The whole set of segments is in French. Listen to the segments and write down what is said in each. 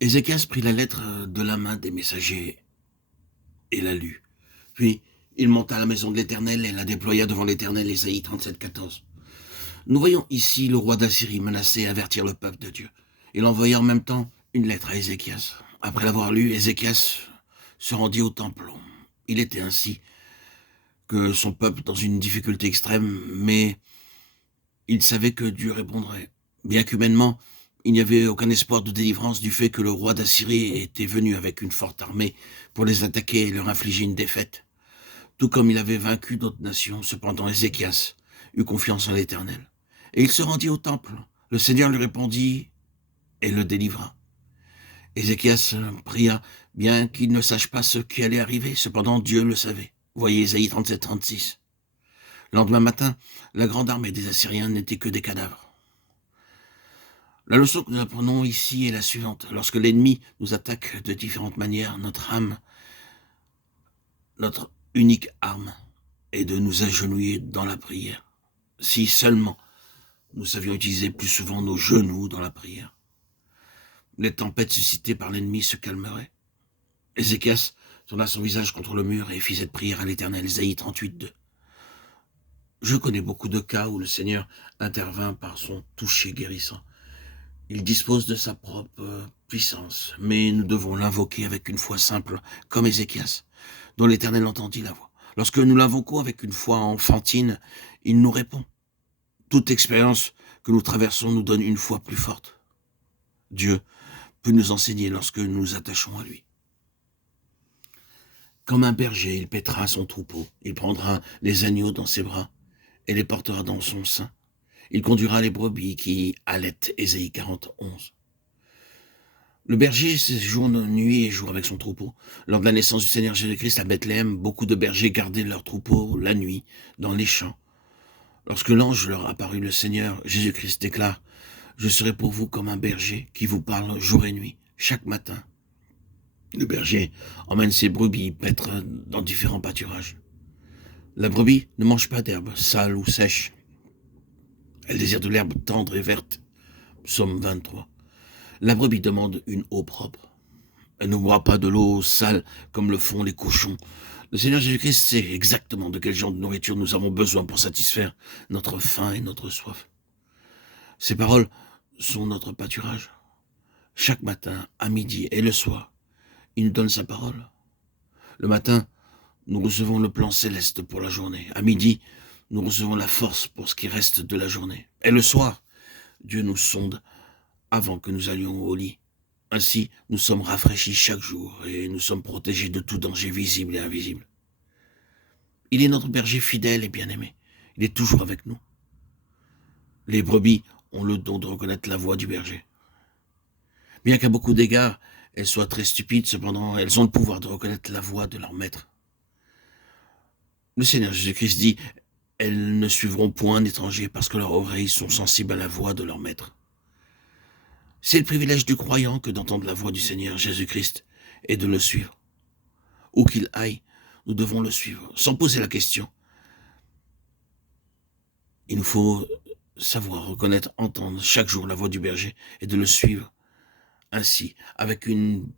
Ézéchias prit la lettre de la main des messagers et la lut. Puis, il monta à la maison de l'Éternel et la déploya devant l'Éternel, Ésaïe 37, 14. Nous voyons ici le roi d'Assyrie menacer et avertir le peuple de Dieu. Il envoya en même temps une lettre à Ézéchias. Après l'avoir lu, Ézéchias se rendit au temple. Il était ainsi que son peuple dans une difficulté extrême, mais il savait que Dieu répondrait. Bien qu'humainement, il n'y avait aucun espoir de délivrance du fait que le roi d'Assyrie était venu avec une forte armée pour les attaquer et leur infliger une défaite. Tout comme il avait vaincu d'autres nations, cependant Ézéchias eut confiance en l'Éternel. Et il se rendit au temple. Le Seigneur lui répondit et le délivra. Ézéchias pria, bien qu'il ne sache pas ce qui allait arriver, cependant Dieu le savait. Voyez Ésaïe 37, 36. Le lendemain matin, la grande armée des Assyriens n'était que des cadavres. La leçon que nous apprenons ici est la suivante. Lorsque l'ennemi nous attaque de différentes manières, notre âme, notre unique arme, est de nous agenouiller dans la prière. Si seulement nous savions utiliser plus souvent nos genoux dans la prière, les tempêtes suscitées par l'ennemi se calmeraient. Ézéchias tourna son visage contre le mur et fit cette prière à l'Éternel. Ésaïe 38, 2. Je connais beaucoup de cas où le Seigneur intervint par son toucher guérissant. Il dispose de sa propre puissance, mais nous devons l'invoquer avec une foi simple, comme Ézéchias, dont l'Éternel entendit la voix. Lorsque nous l'invoquons avec une foi enfantine, il nous répond. Toute expérience que nous traversons nous donne une foi plus forte. Dieu peut nous enseigner lorsque nous nous attachons à lui. Comme un berger, il paîtra son troupeau, il prendra les agneaux dans ses bras et les portera dans son sein. Il conduira les brebis qui allaitent, Ésaïe 40, 11. Le berger séjourne nuit et jour avec son troupeau. Lors de la naissance du Seigneur Jésus-Christ à Bethléem, beaucoup de bergers gardaient leur troupeau la nuit, dans les champs. Lorsque l'ange leur apparut, le Seigneur Jésus-Christ déclare « Je serai pour vous comme un berger qui vous parle jour et nuit, chaque matin. » Le berger emmène ses brebis paître dans différents pâturages. La brebis ne mange pas d'herbe sale ou sèche. Elle désire de l'herbe tendre et verte. Psaume 23. La brebis demande une eau propre. Elle ne boit pas de l'eau sale comme le font les cochons. Le Seigneur Jésus-Christ sait exactement de quel genre de nourriture nous avons besoin pour satisfaire notre faim et notre soif. Ces paroles sont notre pâturage. Chaque matin, à midi et le soir, il nous donne sa parole. Le matin, nous recevons le plan céleste pour la journée. À midi, nous recevons la force pour ce qui reste de la journée. Et le soir, Dieu nous sonde avant que nous allions au lit. Ainsi, nous sommes rafraîchis chaque jour et nous sommes protégés de tout danger visible et invisible. Il est notre berger fidèle et bien-aimé. Il est toujours avec nous. Les brebis ont le don de reconnaître la voix du berger. Bien qu'à beaucoup d'égards, elles soient très stupides, cependant, elles ont le pouvoir de reconnaître la voix de leur maître. Le Seigneur Jésus-Christ dit « Elles ne suivront point un étranger parce que leurs oreilles sont sensibles à la voix de leur maître. » C'est le privilège du croyant que d'entendre la voix du Seigneur Jésus-Christ et de le suivre. Où qu'il aille, nous devons le suivre, sans poser la question. Il nous faut savoir reconnaître, entendre chaque jour la voix du berger et de le suivre ainsi, avec une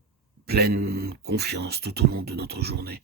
pleine confiance tout au long de notre journée.